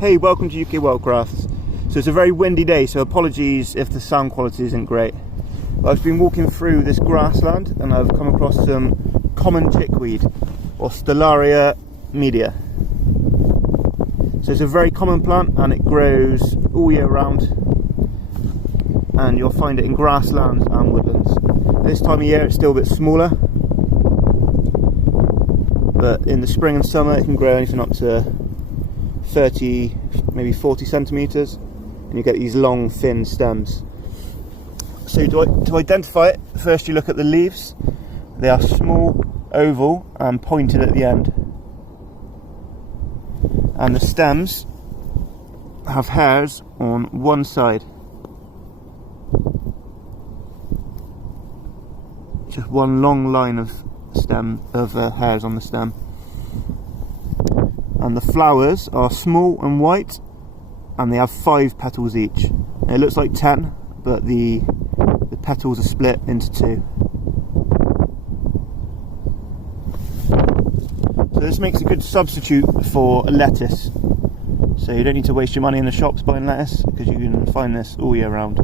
Hey, welcome to UK Wildcrafts. So it's a very windy day, so apologies if the sound quality isn't great. I've been walking through this grassland and I've come across some common chickweed, or Stellaria media. So it's a very common plant and it grows all year round, and you'll find it in grasslands and woodlands. This time of year it's still a bit smaller, but in the spring and summer it can grow anything up to 30, maybe 40 centimeters, and you get these long thin stems. So to identify it, first you look at the leaves. They are small, oval and pointed at the end, and the stems have hairs on one side, just one long line of hairs on the stem. And the flowers are small and white, and they have 5 petals each. It looks like 10, but the petals are split into 2. So this makes a good substitute for a lettuce. So you don't need to waste your money in the shops buying lettuce, because you can find this all year round.